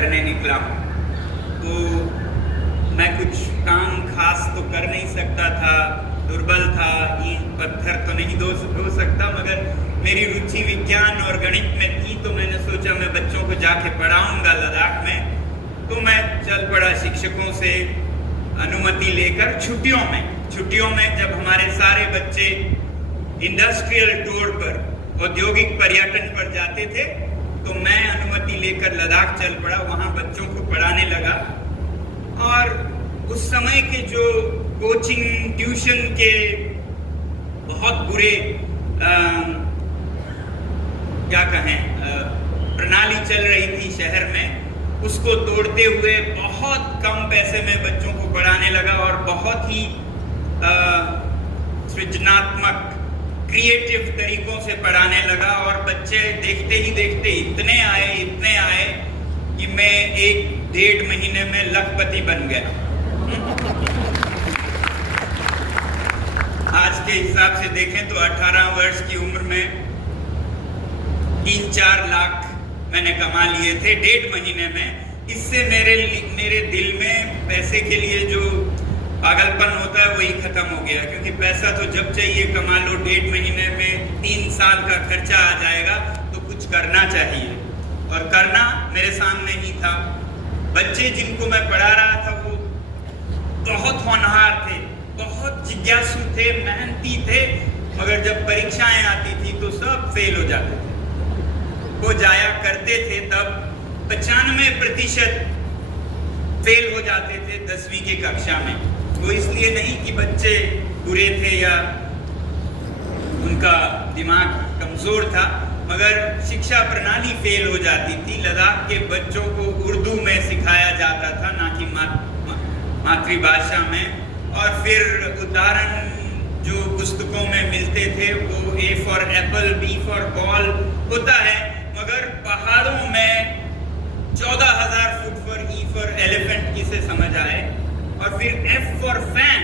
करने निकला हूँ। तो मैं कुछ काम खास तो कर नहीं सकता था, दुर्बल था, ईंट पत्थर तो नहीं धो सकता, मगर मेरी रुचि विज्ञान और गणित में थी। तो मैंने सोचा मैं बच्चों को जाके पढ़ाऊंगा लद्दाख में। तो मैं चल पड़ा शिक्षकों से अनुमति लेकर छुट्टियों में जब हमारे सारे बच्चे इंडस्ट्रियल टूर पर, औद्योगिक पर्यटन पर जाते थे, तो मैं अनुमति लेकर लद्दाख चल पड़ा, वहाँ बच्चों को पढ़ाने लगा। और उस समय के जो कोचिंग ट्यूशन के बहुत बुरे प्रणाली चल रही थी शहर में, उसको तोड़ते हुए बहुत कम पैसे में बच्चों को पढ़ाने लगा और बहुत ही सृजनात्मक क्रिएटिव तरीकों से पढ़ाने लगा। और बच्चे देखते ही देखते इतने आए कि मैं 1-1.5 महीने में लखपति बन गया। आज के हिसाब से देखें तो 18 वर्ष की उम्र में 3-4 लाख मैंने कमा लिए थे 1.5 महीने में। इससे मेरे दिल में पैसे के लिए जो पागलपन होता है वही खत्म हो गया, क्योंकि पैसा तो जब चाहिए कमा लो, 1.5 महीने में 3 साल का खर्चा आ जाएगा। तो कुछ करना चाहिए, और करना मेरे सामने ही था। बच्चे जिनको मैं पढ़ा रहा था वो बहुत होनहार थे, बहुत जिज्ञासु थे, मेहनती थे, मगर जब परीक्षाएं आती थी तो सब फेल हो जाते थे। वो जाया करते थे तब 95% फेल हो जाते थे 10वीं की कक्षा में। वो इसलिए नहीं कि बच्चे बुरे थे या उनका दिमाग कमजोर था, मगर शिक्षा प्रणाली फेल हो जाती थी। लद्दाख के बच्चों को उर्दू में सिखाया जाता था, ना कि मातृभाषा में। और फिर उदाहरण जो पुस्तकों में मिलते थे वो A for Apple, B for ball होता है, मगर पहाड़ों में 14,000 फुट पर E फॉर एलिफेंट किसे समझ आए। और फिर F फॉर फैन,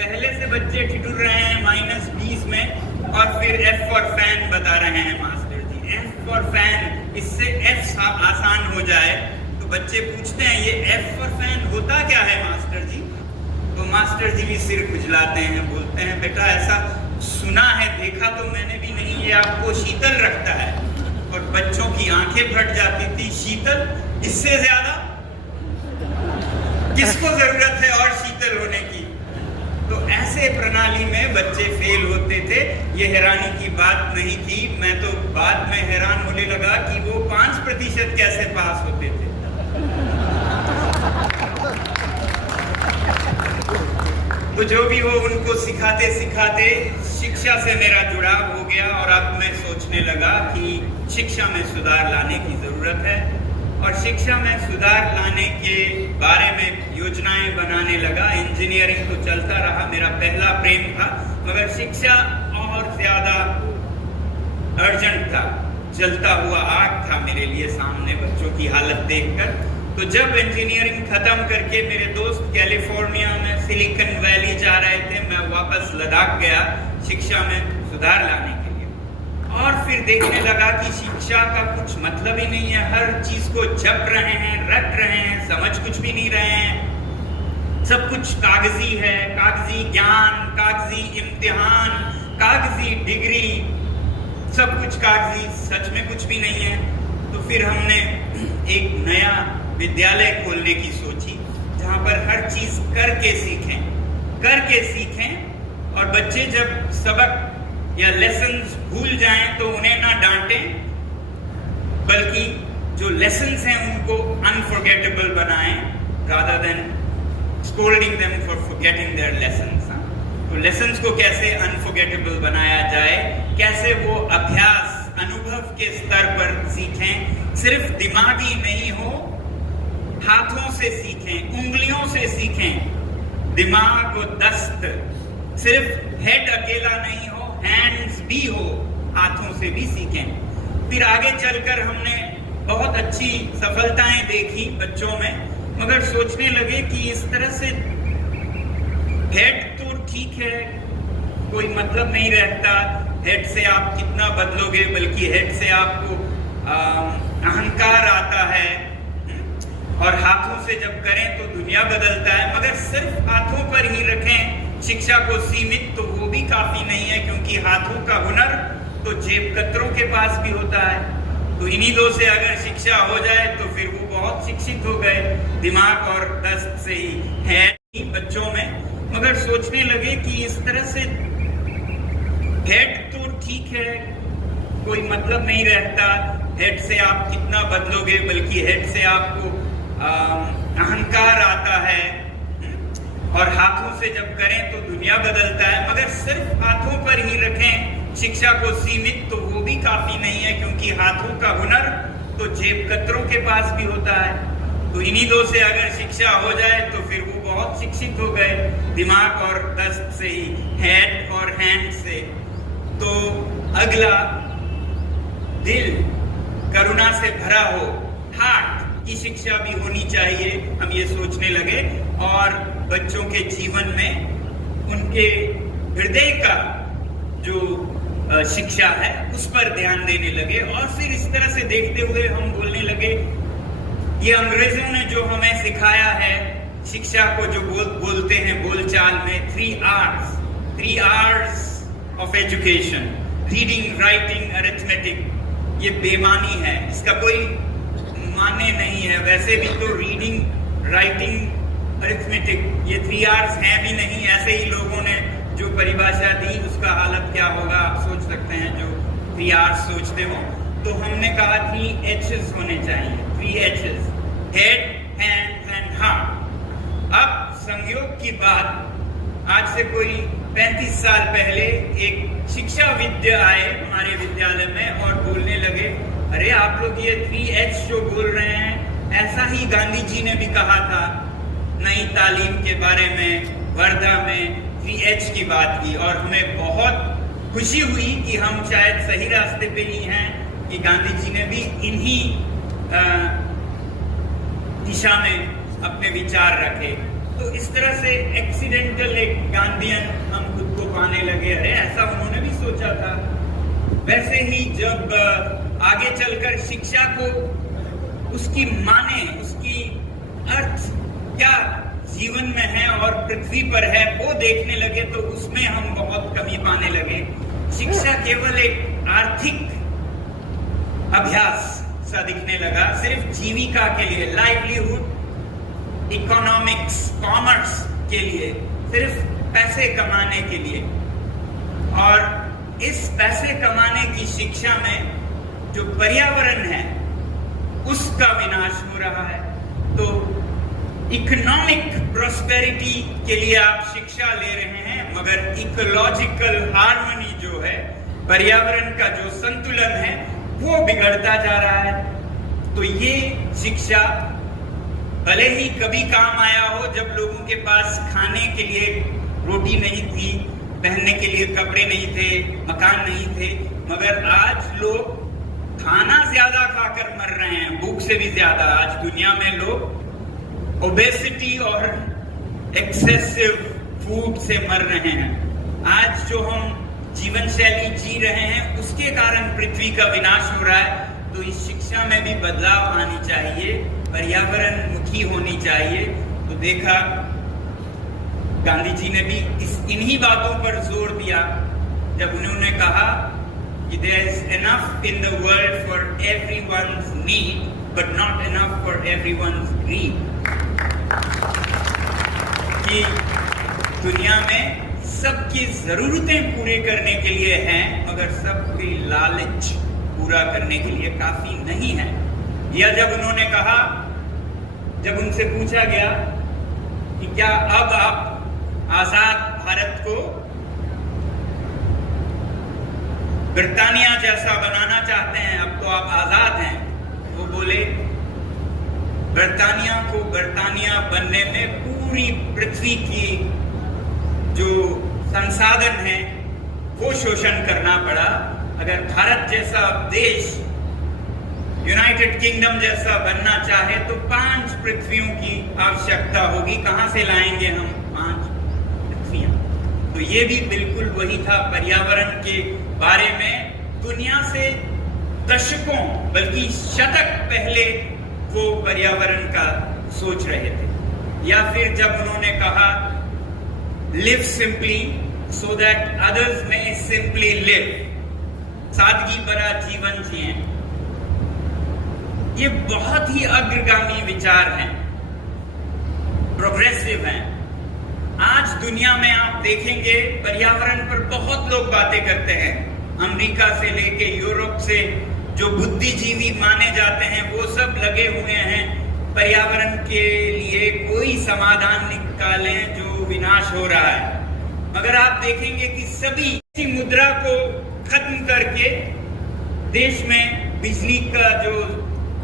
पहले से बच्चे ठिठुर रहे हैं -20 में, और फिर F फॉर फैन बता रहे हैं master ji. F for fan, इससे F आसान हो जाए। तो बच्चे पूछते हैं ये F फॉर फैन होता क्या है मास्टर जी? तो मास्टर जी भी सिर खुजलाते हैं, बोलते हैं बेटा ऐसा सुना है, देखा तो मैंने भी नहीं, ये आपको शीतल रखता है। और बच्चों की आंखें फट जाती थी। शीतल, इससे ज्यादा किसको जरूरत है और शीतल होने की? तो ऐसे प्रणाली में बच्चे फेल होते थे। ये हैरानी की बात नहीं थी। मैं तो बाद में हैरान होने लगा कि वो 5% कैसे पास होते थे। तो जो भी हो, उनको सिखाते सिखाते शिक्षा से मेरा जुड़ाव हो गया, और अब मैं सोचने लगा कि शिक्षा में सुधार लाने की जरूरत है। और शिक्षा में सुधार लाने के बारे में योजनाएं बनाने लगा। इंजीनियरिंग तो चलता रहा, मेरा पहला प्रेम था, मगर शिक्षा और ज्यादा अर्जेंट था, जलता हुआ आग था मेरे लिए सामने बच्चों की हालत देखकर। तो जब इंजीनियरिंग खत्म करके मेरे दोस्त कैलिफोर्निया में सिलिकॉन वैली जा रहे थे, मैं वापस लद्दाख गया शिक्षा में सुधार लाने के लिए। और फिर देखने लगा कि शिक्षा का कुछ मतलब ही नहीं है। हर चीज को जप रहे हैं, रट रहे हैं, समझ कुछ भी नहीं रहे हैं। सब कुछ कागजी है, कागजी ज्ञान, कागजी इम्तिहान, कागजी डिग्री, सब कुछ कागजी, सच में कुछ भी नहीं है। तो फिर हमने एक नया विद्यालय खोलने की सोची, जहां पर हर चीज करके सीखें, और बच्चे जब सबक या लेसन्स भूल जाएं तो उन्हें ना डांटें, बल्कि जो लेसन्स हैं उनको अनफॉरगेटेबल बनाएं, rather than scolding them for forgetting their lessons। तो लेसन्स को कैसे अनफॉरगेटेबल बनाया जाए, कैसे वो अभ्यास अनुभव के स्तर पर सीखें, सिर्फ दिमागी नहीं हो, हाथों से सीखें, उंगलियों से सीखें, दिमाग और दस्त, सिर्फ हेड अकेला नहीं हो, हैंड्स भी हो, हाथों से भी सीखें। फिर आगे चलकर हमने बहुत अच्छी सफलताएं देखी बच्चों में, मगर सोचने लगे कि इस तरह से हेड तो ठीक है, कोई मतलब नहीं रहता, हेड से आप कितना बदलोगे, बल्कि हेड से आपको अहंकार आता है, से जब करें तो दुनिया बदलता है, मगर सिर्फ हाथों पर ही रखें शिक्षा को सीमित तो वो भी काफी नहीं है, क्योंकि हाथों का हुनर तो जेब कतरों के पास भी होता है। तो इन्हीं दो से अगर शिक्षा हो जाए तो फिर वो बहुत शिक्षित हो गए, दिमाग और दस्त से ही है बच्चों में। मगर सोचने लगे कि इस तरह से हेड तो ठीक है, कोई मतलब नहीं रहता, हेड से आप कितना बदलोगे, बल्कि हेड से आपको अहंकार आता है, और हाथों से जब करें तो दुनिया बदलता है, मगर सिर्फ हाथों पर ही रखें शिक्षा को सीमित तो वो भी काफी नहीं है, क्योंकि हाथों का हुनर तो जेब कतरों के पास भी होता है। तो इन्हीं दो से अगर शिक्षा हो जाए तो फिर वो बहुत शिक्षित हो गए, दिमाग और दस्त से ही, हेड और हैंड से। तो अगला, दिल करुणा से भरा हो, हार्ट की शिक्षा भी होनी चाहिए, हम ये सोचने लगे, और बच्चों के जीवन में उनके हृदय का जो शिक्षा है उस पर ध्यान देने लगे। और फिर इस तरह से देखते हुए हम बोलने लगे, ये अंग्रेजों ने जो हमें सिखाया है शिक्षा को, जो बोलते हैं बोलचाल में 3 R's of education, reading, writing, arithmetic, ये बेमानी है, इसका कोई माने नहीं है। वैसे भी तो रीडिंग, राइटिंग, अरिथमेटिक ये 3 R's हैं भी नहीं। ऐसे ही लोगों ने जो परिभाषा दी उसका हालत क्या होगा आप सोच सकते हैं, जो 3 R's सोचते हो। तो हमने कहा 3 H's होने चाहिए, 3 H's, head, hand and heart. अब संयोग की बात, आज से कोई 35 साल पहले एक शिक्षाविद आए हमारे विद्यालय में और बोलने लगे, अरे आप लोग ये 3 H जो बोल रहे हैं, ऐसा ही गांधी जी ने भी कहा था नई तालीम के बारे में, वर्धा में 3 H की बात की। और हमें बहुत खुशी हुई कि हम शायद सही रास्ते पे ही हैं, कि गांधी जी ने भी इन्हीं दिशा में अपने विचार रखे। तो इस तरह से एक्सीडेंटल एक गांधीयन हम खुद को पाने लगे, अरे ऐसा उन्होंने भी सोचा था। वैसे ही जब आगे चलकर शिक्षा को उसकी माने, उसकी अर्थ क्या जीवन में है और पृथ्वी पर है वो देखने लगे, तो उसमें हम बहुत कमी पाने लगे। शिक्षा केवल एक आर्थिक अभ्यास सा दिखने लगा, सिर्फ जीविका के लिए, लाइवलीहुड, इकोनॉमिक्स, कॉमर्स के लिए, सिर्फ पैसे कमाने के लिए। और इस पैसे कमाने की शिक्षा में जो पर्यावरण है उसका विनाश हो रहा है। तो इकोनॉमिक प्रोस्पेरिटी के लिए आप शिक्षा ले रहे हैं, मगर इकोलॉजिकल हार्मनी जो है, पर्यावरण का जो संतुलन है वो बिगड़ता जा रहा है। तो ये शिक्षा भले ही कभी काम आया हो, जब लोगों के पास खाने के लिए रोटी नहीं थी, पहनने के लिए कपड़े नहीं थे, मकान नहीं थे, मगर आज लोग खाना ज्यादा खाकर मर रहे हैं, भूख से भी ज्यादा। आज दुनिया में लोग ओबेसिटी और एक्सेसिव फूड से मर रहे हैं। आज जो हम जीवन शैली जी रहे हैं उसके कारण पृथ्वी का विनाश हो रहा है। तो इस शिक्षा में भी बदलाव आनी चाहिए, पर्यावरण मुखी होनी चाहिए। तो देखा गांधी जी ने भी इन्हीं बातों पर जोर दिया जब उन्होंने कहा कि there is enough in the world for everyone's need but not enough for everyone's greed। कि दुनिया में सबकी जरूरतें पूरे करने के लिए हैं, मगर सबकी लालच पूरा करने के लिए काफी नहीं है। यह जब उन्होंने कहा, जब उनसे पूछा गया कि क्या अब आप आजाद भारत को ब्रिटानिया जैसा बनाना चाहते हैं, अब तो आप आजाद हैं, वो बोले ब्रिटानिया को ब्रिटानिया बनने में पूरी पृथ्वी की जो संसाधन है वो शोषण करना पड़ा। अगर भारत जैसा देश यूनाइटेड किंगडम जैसा बनना चाहे तो 5 पृथ्वियों की आवश्यकता होगी। कहां से लाएंगे हम 5 पृथ्वियां? तो ये भी बिल्कुल वही था पर्यावरण के बारे में। दुनिया से दशकों बल्कि शतक पहले वो पर्यावरण का सोच रहे थे, या फिर जब उन्होंने कहा live simply so that others में सिंपली लिव, सादगी भरा जीवन जिए। ये बहुत ही अग्रगामी विचार हैं, प्रोग्रेसिव हैं। आज दुनिया में आप देखेंगे पर्यावरण पर बहुत लोग बातें करते हैं, अमेरिका से लेके यूरोप से जो बुद्धिजीवी माने जाते हैं वो सब लगे हुए हैं पर्यावरण के लिए कोई समाधान निकालें जो विनाश हो रहा है। मगर आप देखेंगे कि सभी इसी मुद्रा को खत्म करके देश में बिजली का जो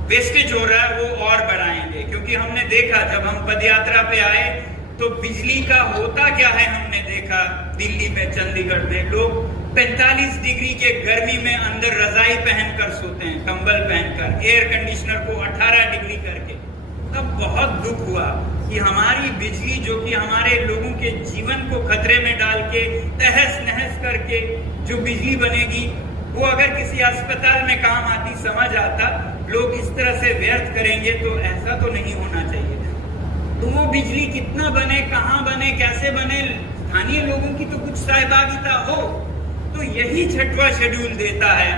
वेस्टेज हो रहा है वो और बढ़ाएंगे, क्योंकि हमने देखा जब हम पदयात्रा पे आए तो बिजली का होता क्या है हमने देखा। दिल्ली में, चंडीगढ़ में लोग 45 डिग्री के गर्मी में अंदर रजाई पहनकर सोते हैं, कंबल पहनकर, एयर कंडीशनर को 18 डिग्री करके। तब बहुत दुख हुआ कि हमारी बिजली जो कि हमारे लोगों के जीवन को खतरे में डाल के तहस नहस करके जो बिजली बनेगी वो अगर किसी अस्पताल में काम आती, समझ आता, लोग इस तरह से व्यर्थ करेंगे तो ऐसा तो नहीं होना चाहिए। तो वो बिजली कितना बने, कहाँ बने, कैसे बने, स्थानीय लोगों की तो कुछ सहभागिता हो। तो यही 6वां शेड्यूल देता है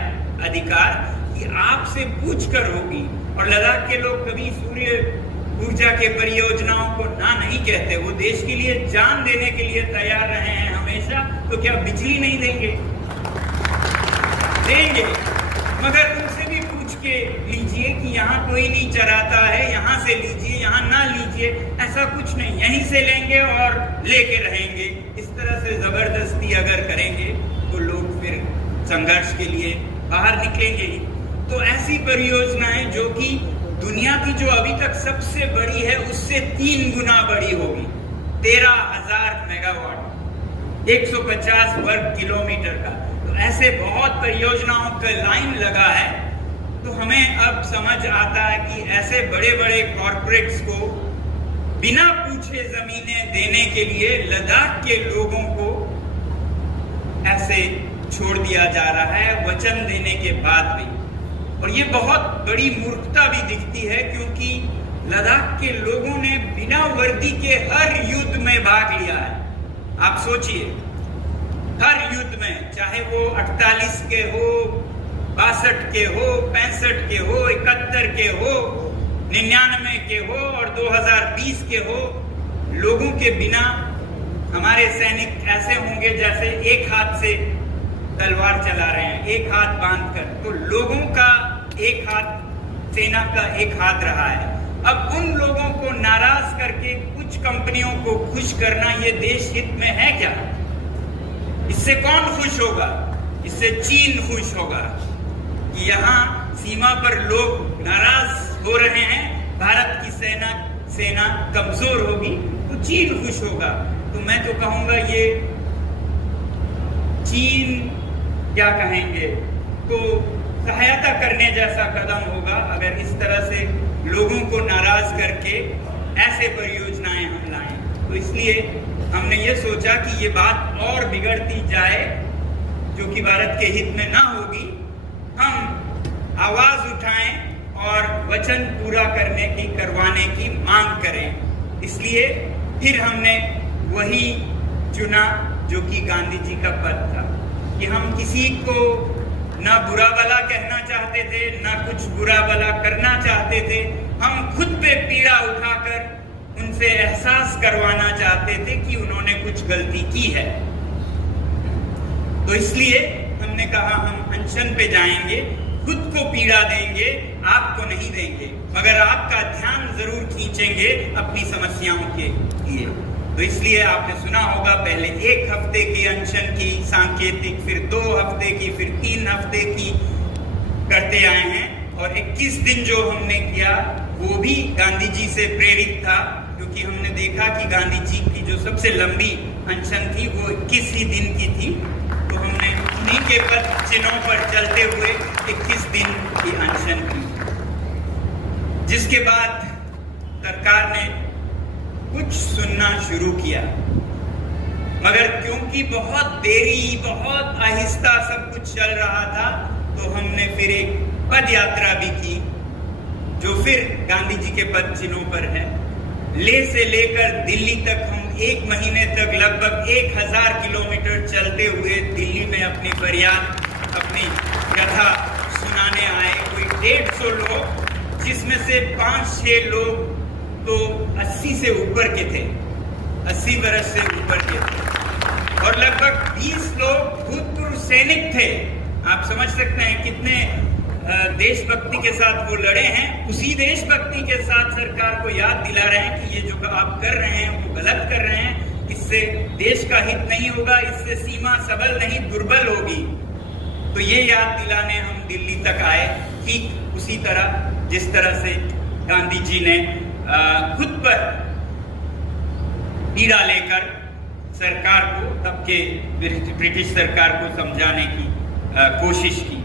अधिकार कि आपसे पूछ कर होगी। और लद्दाख के लोग कभी सूर्य ऊर्जा के परियोजनाओं को ना नहीं कहते, वो देश के लिए जान देने के लिए तैयार रहे हैं हमेशा। तो क्या बिजली नहीं देंगे? देंगे, मगर उनसे भी पूछ के लीजिए कि यहाँ कोई नहीं चराता है, यहाँ से लीजिए, यहाँ ना लीजिए, ऐसा कुछ नहीं, यहीं से लेंगे और लेके रहेंगे। इस तरह से जबरदस्ती अगर करेंगे तो लोग फिर संघर्ष के लिए बाहर निकलेंगे ही। तो ऐसी परियोजनाएं जो कि दुनिया की जो अभी तक सबसे बड़ी है उससे 3 गुना बड़ी होगी, 13,000 मेगावाट, 150 वर्ग किलोमीटर का। तो ऐसे बहुत परियोजनाओं का लाइन लगा है। तो हमें अब समझ आता है कि ऐसे बड़े बड़े कॉर्पोरेट्स को बिना पूछे जमीनें देने के लिए लद्दाख के लोगों को ऐसे छोड़ दिया जा रहा है वचन देने के बाद भी। और ये बहुत बड़ी मूर्खता भी दिखती है, क्योंकि लद्दाख के लोगों ने बिना वर्दी के हर युद्ध में भाग लिया है। आप सोचिए, हर युद्ध में, चाहे वो 48 के हो, 62 के हो, 65 के हो, 71 के हो, 99 के हो और 2020 के हो, लोगों के बिना हमारे सैनिक ऐसे होंगे जैसे एक हाथ से तलवार चला रहे हैं, एक हाथ बांधकर। तो लोगों का एक हाथ, सेना का एक हाथ रहा है। अब उन लोगों को नाराज करके कुछ कंपनियों को खुश करना ये देश हित में है क्या? इससे कौन खुश होगा? इससे चीन खुश होगा कि यहाँ सीमा पर लोग नाराज हो रहे हैं, भारत की सेना कमजोर होगी, तो चीन खुश होगा। तो मैं तो कहूंगा ये चीन क्या कहेंगे, तो सहायता करने जैसा कदम होगा अगर इस तरह से लोगों को नाराज करके ऐसे परियोजनाएं हम लाएं। तो इसलिए हमने ये सोचा कि ये बात और बिगड़ती जाए जो कि भारत के हित में ना होगी, हम आवाज उठाएं और वचन पूरा करवाने की मांग करें। इसलिए फिर हमने वही चुना जो कि गांधी जी का पद था कि हम किसी को ना बुरा भला कहना चाहते थे, ना कुछ बुरा भला करना चाहते थे। हम खुद पे पीड़ा उठाकर उनसे एहसास करवाना चाहते थे कि उन्होंने कुछ गलती की है। तो इसलिए हमने कहा हम अनशन पे जाएंगे, खुद को पीड़ा देंगे, आपको नहीं देंगे, मगर आपका ध्यान जरूर खींचेंगे अपनी समस्याओं के लिए। तो इसलिए आपने सुना होगा पहले 1 हफ्ते की अनशन की सांकेतिक, फिर 2 हफ्ते की, फिर 3 हफ्ते की करते आए हैं। और 21 दिन जो हमने किया वो भी गांधी जी से प्रेरित था, क्योंकि हमने देखा कि गांधी जी की जो सबसे लंबी अनशन थी वो 21 ही दिन की थी। तो हमने उन्हीं के पद चिन्हों पर चलते हुए 21 दिन की अनशन की, जिसके बाद सरकार ने कुछ सुनना शुरू किया, मगर क्योंकि बहुत देरी, बहुत आहिस्ता सब कुछ चल रहा था, तो हमने फिर एक पद यात्रा भी की जो फिर गांधी जी के पद चिन्हों पर है। लेह से लेकर दिल्ली तक हम 1 महीने तक लगभग 1000 किलोमीटर चलते हुए दिल्ली में अपनी फरियाद, अपनी कथा सुनाने आए। कोई 150 लोग, जिसमें से 5-6 लोग तो 80 से ऊपर के थे, 80 वर्ष से ऊपर के थे, और लगभग 20 लोग भूतपूर्व सैनिक थे। आप समझ सकते हैं कितने देशभक्ति के साथ वो लड़े हैं। उसी देशभक्ति के साथ सरकार को याद दिला रहे हैं कि ये जो आप कर रहे हैं वो गलत कर रहे हैं, इससे देश का हित नहीं होगा, इससे सीमा सबल नहीं दुर्बल होगी। तो ये याद दिलाने हम दिल्ली तक आए, ठीक उसी तरह जिस तरह से गांधी जी ने खुद पर पीड़ा लेकर सरकार को, तब के ब्रिटिश सरकार को समझाने की कोशिश की।